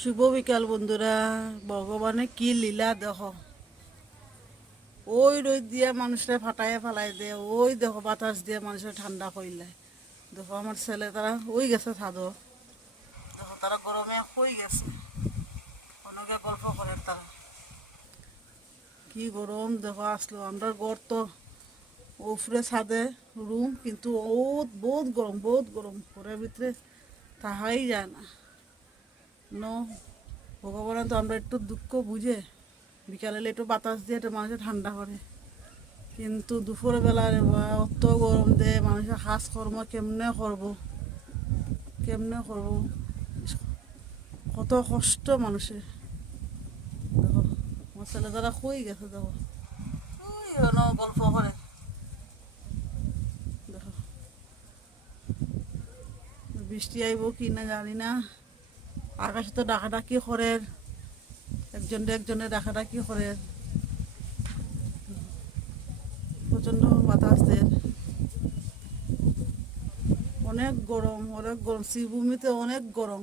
শুভ বিকাল বন্ধুরা। ভগবানের কি লীলা দেখো। ওই রোদ দিয়ে মানুষরা ফাটাইয়া ফেলাই দে, ওই দেখো বাতাস দিয়ে মানুষের ঠান্ডা কইলায়। দেখো আমার ছেলে তারা ওই গেছে ছাদর, দেখো তারা গরমে হয়ে গেছে, অনেকে গল্প করে তারা। কি গরম দেখো আসলো, আমরা ঘর তো উপরে ছাদে রুম, কিন্তু বহুত বহুত গরম, বহুত গরম, ঘরের ভিতরে থাকাই যায় না। ভগবান তো আমরা একটু দুঃখ বুঝে বিকালে একটু বাতাস দিয়ে একটু মানুষের ঠান্ডা করে, কিন্তু দুপুরের বেলায় অত গরম দেয়, মানুষের কাজকর্ম কেমনে করব, কেমনে করব, কত কষ্ট মানুষের। দেখো আমার ছেলে তারা খুই গেছে, দেখো ওই গল্প করে। দেখো বৃষ্টি আইব কি না জানি না, আকাশে তো ডাকাডাকি করে, একজনে ডাকাডাকি করে, প্রচণ্ড বাতাস দেয়, অনেক গরম, অনেক গরম, শ্রীভূমিতে অনেক গরম।